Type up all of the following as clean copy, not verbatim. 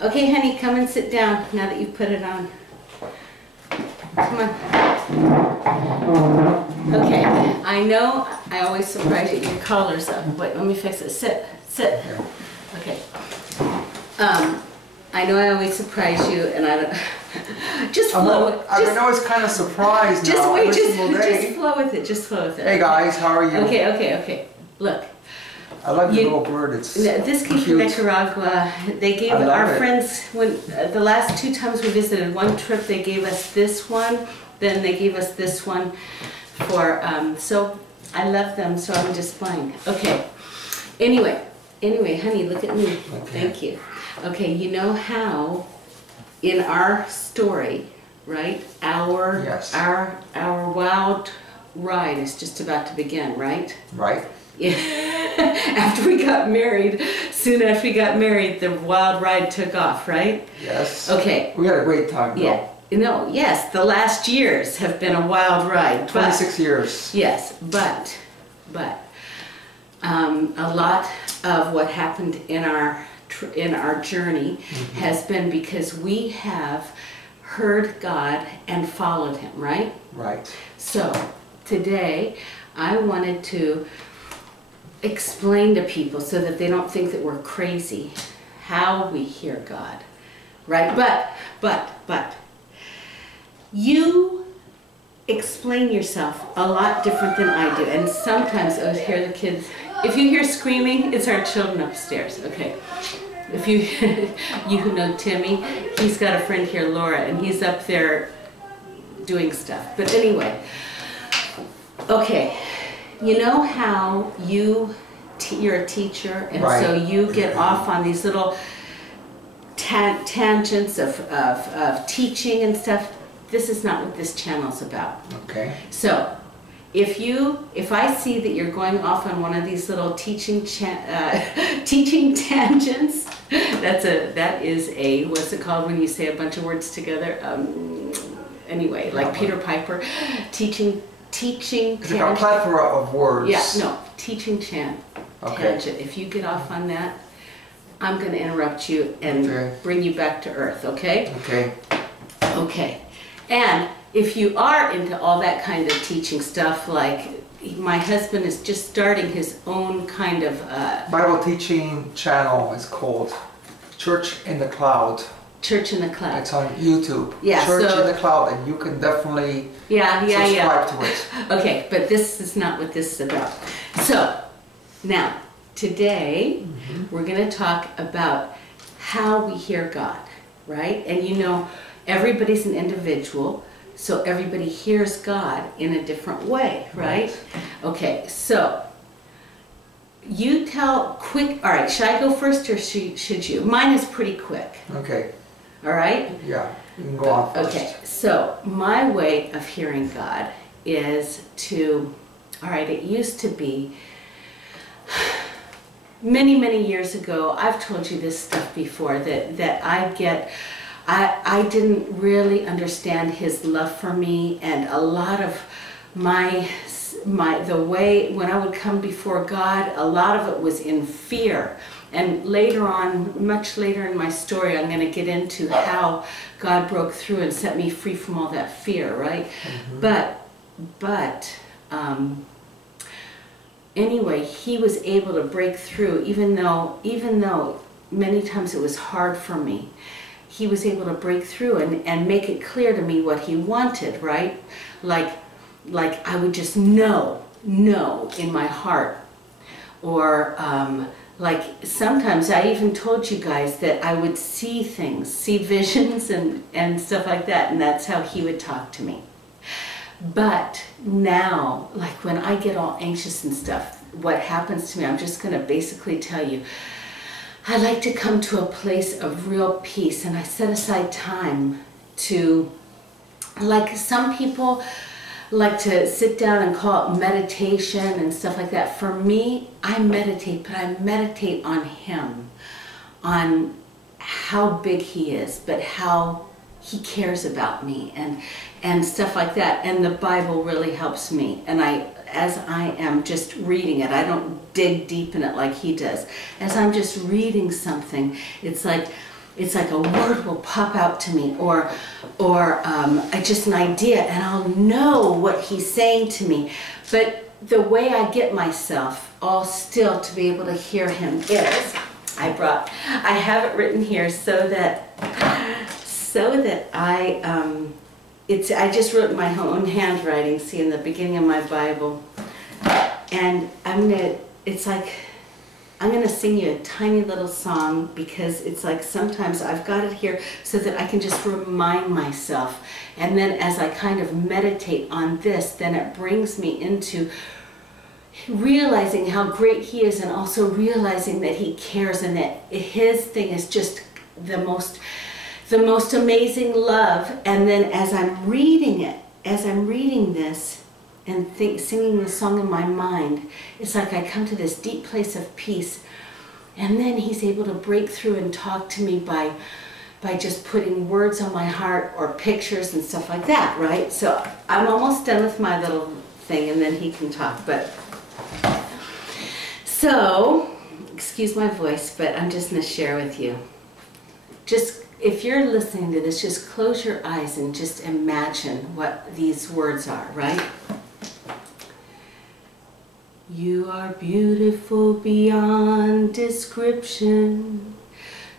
Okay, honey, come and sit down now that you've put it on. Come on. Okay, I know I always surprise you. Your collar's up. Wait, let me fix it. Sit. Okay. I know I always surprise you, and I don't. Just flow. I'm always kind of surprised now. Just wait. Just flow with it. Just flow with it. Hey guys, how are you? Okay. Look. I like the little bird. It's this came from Nicaragua. They gave our friends when the last 2 times we visited. One trip they gave us this one, then they gave us this one for. So I love them. So I'm displaying. Okay. Anyway, honey, look at me. Okay. Thank you. Okay, you know how in our story, right? Our wild ride is just about to begin, right? Right. Yeah. Soon after we got married, the wild ride took off, right? Yes. Okay. We had a great time, though. Yeah. No, yes, the last years have been a wild ride. 26 years. Yes, but a lot of what happened in our journey has been because we have heard God and followed Him, right? Right. So today I wanted to explain to people so that they don't think that we're crazy how we hear God, right? But you explain yourself a lot different than I do, and sometimes I would hear the kids. If you hear screaming, it's our children upstairs. Okay. If you you who know Timmy, he's got a friend here, Laura, and he's up there doing stuff. But anyway, okay. You know how you're a teacher, and right. So you get off on these little tangents of teaching and stuff. This is not what this channel's about. Okay. So, if I see that you're going off on one of these little teaching tangents, that is a what's it called when you say a bunch of words together? Anyway, like Peter Piper, teaching tangent. It's like a plethora of words. Yeah, no, teaching tangent. If you get off on that, I'm going to interrupt you and bring you back to earth. Okay? Okay. And if you are into all that kind of teaching stuff, like my husband is just starting his own kind of Bible teaching channel is called Church in the Cloud. Church in the Cloud. It's on YouTube. Yeah, Church in the Cloud, and you can definitely subscribe to it. Okay, but this is not what this is about. So now today we're going to talk about how we hear God, right? And you know, everybody's an individual, so everybody hears God in a different way, right? Okay, so you tell quick. All right, should I go first or should you? Mine is pretty quick. Okay. All right? Yeah, you can go on first. Okay, so my way of hearing God is to, all right, it used to be many years ago. I've told you this stuff before, that I didn't really understand His love for me, and a lot of the way when I would come before God, a lot of it was in fear. And later on, much later in my story, I'm going to get into how God broke through and set me free from all that fear, right? But anyway, He was able to break through, even though many times it was hard for me. He was able to break through and make it clear to me what He wanted, right? Like I would just know in my heart. Or like sometimes I even told you guys that I would see things, see visions and stuff like that, and that's how He would talk to me. But now, like when I get all anxious and stuff, what happens to me, I'm just going to basically tell you, I like to come to a place of real peace, and I set aside time to, like some people like to sit down and call it meditation and stuff like that. For me, I meditate, but I meditate on Him, on how big He is, but how He cares about me and stuff like that. And the Bible really helps me. And as I am just reading it, I don't dig deep in it like He does. As I'm just reading something, it's like it's like a word will pop out to me, or just an idea, and I'll know what he's saying to me. But the way I get myself all still to be able to hear him is, I have it written here so that I just wrote in my own handwriting, see, in the beginning of my Bible, and I'm gonna sing you a tiny little song, because it's like sometimes I've got it here so that I can just remind myself, and then as I kind of meditate on this, then it brings me into realizing how great he is, and also realizing that he cares, and that his thing is just the most amazing love. And then as I'm reading this and singing the song in my mind, it's like I come to this deep place of peace, and then he's able to break through and talk to me by just putting words on my heart or pictures and stuff like that, right? So I'm almost done with my little thing, and then he can talk. But so, excuse my voice, but I'm just going to share with you. Just, if you're listening to this, just close your eyes and just imagine what these words are, right? You are beautiful beyond description,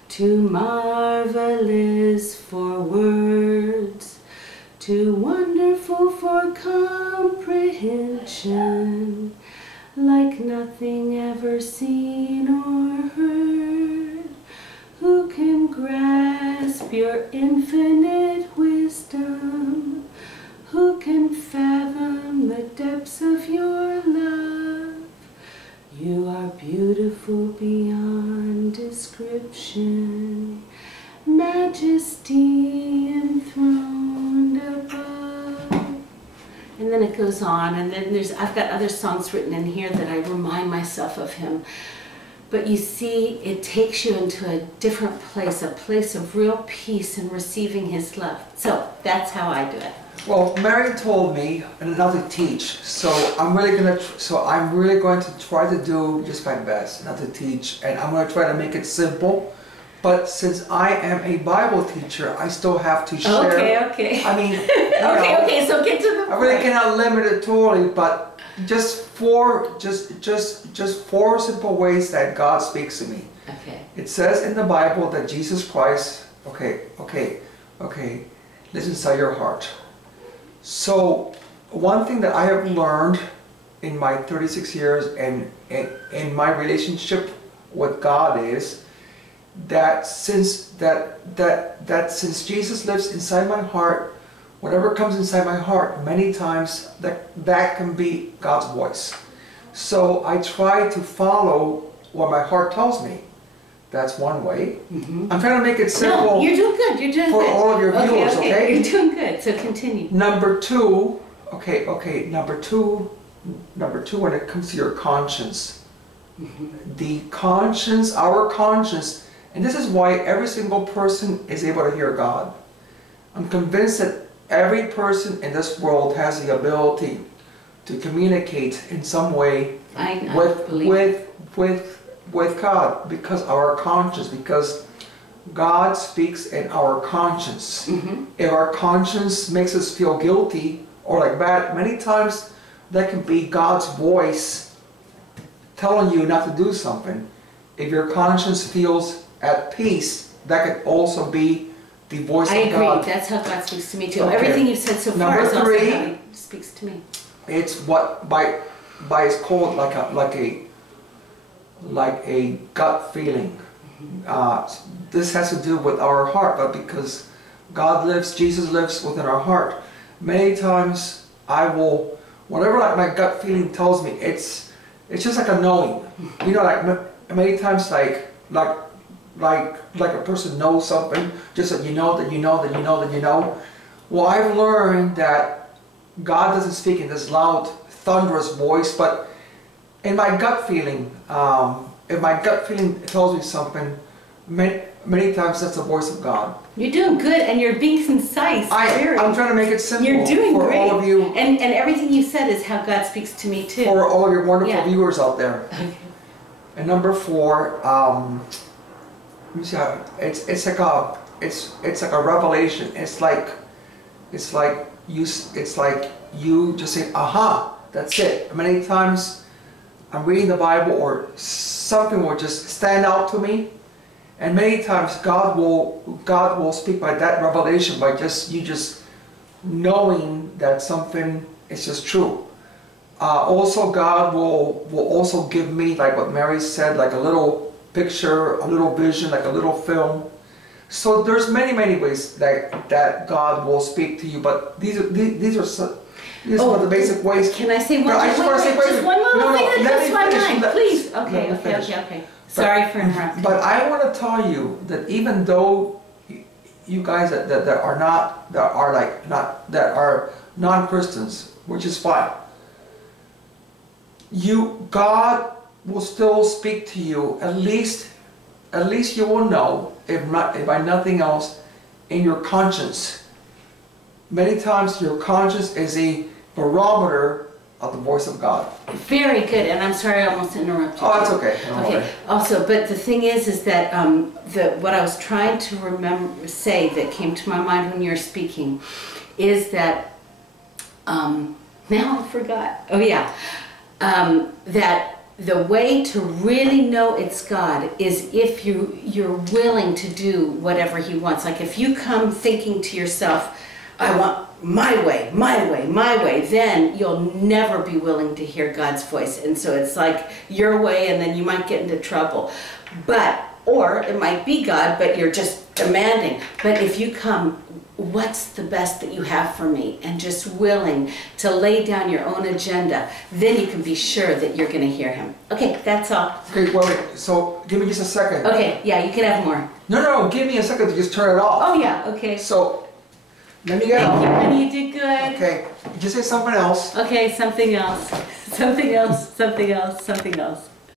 too marvelous for words, too wonderful for comprehension, like nothing ever seen or heard. Who can grasp your infinite wisdom? Who can fathom the depths of your love? You are beautiful beyond description, majesty enthroned above. And then it goes on, and then I've got other songs written in here that I remind myself of him. But you see, it takes you into a different place, a place of real peace and receiving his love. So that's how I do it. Well, Mary told me not to teach, so I'm really going to try to do just my best not to teach, and I'm going to try to make it simple. But since I am a Bible teacher, I still have to share. Okay. I mean, okay. So get to the point. I really cannot limit it totally, but just four simple ways that God speaks to me. Okay. It says in the Bible that Jesus Christ. Okay. Listen inside your heart. So one thing that I have learned in my 36 years and in my relationship with God is that since Jesus lives inside my heart, whatever comes inside my heart, many times that can be God's voice. So I try to follow what my heart tells me. That's one way. Mm-hmm. I'm trying to make it simple. No, you're doing good. You're doing for good. all of your viewers. Okay. You're doing good. So continue. Number two. Number two. When it comes to your conscience, the conscience, our conscience, and this is why every single person is able to hear God. I'm convinced that every person in this world has the ability to communicate in some way with God, because God speaks in our conscience. Mm-hmm. If our conscience makes us feel guilty or like bad, many times that can be God's voice telling you not to do something. If your conscience feels at peace, that could also be the voice of God. I agree. That's how God speaks to me too. Okay. Everything you've said so far is also how He speaks to me. It's what by it's called like a gut feeling. This has to do with our heart, but because Jesus lives within our heart. Many times I will, whatever like my gut feeling tells me, it's just like a knowing. You know, like many times like a person knows something, just that you know. Well, I've learned that God doesn't speak in this loud, thunderous voice, but in my gut feeling, if my gut feeling tells me something, many times that's the voice of God. You're doing good, and you're being concise. I'm trying to make it simple. You're doing for great. all of you. And everything you said is how God speaks to me too. For all of your wonderful viewers out there. Okay. And number 4, let me see how, it's like a revelation. It's like you just say, aha, that's it. Many times I'm reading the Bible or something will just stand out to me, and many times God will speak by that revelation, by just knowing that something is just true. Also, God will also give me, like what Mary said, like a little picture, a little vision, like a little film. So there's many ways that God will speak to you, but these are some of the basic ways. Can I say one? No, I just want to say, just one little thing that comes to my mind, please. Let me finish. Okay. Sorry for interrupting. But I want to tell you that even though you guys that are non-Christians, which is fine, God will still speak to you. At least you will know, if by nothing else, in your conscience. Many times your conscience is a barometer of the voice of God. Very good, and I'm sorry I almost interrupted you. Oh, that's okay. Okay. Also, but the thing is that what I was trying to say that came to my mind when you were speaking is that now I forgot. Oh yeah, that the way to really know it's God is if you're willing to do whatever He wants. Like if you come thinking to yourself, I want my way, then you'll never be willing to hear God's voice. And so it's like your way, and then you might get into trouble. Or it might be God, but you're just demanding. But if you come, what's the best that you have for me? And just willing to lay down your own agenda, then you can be sure that you're going to hear Him. Okay, that's all. Okay, well, wait, so give me just a second. Okay, yeah, you can have more. No, give me a second to just turn it off. Oh yeah, okay. So, let me get Thank it. you, honey, you did good. Okay, just say something else. Okay, something else. Something else.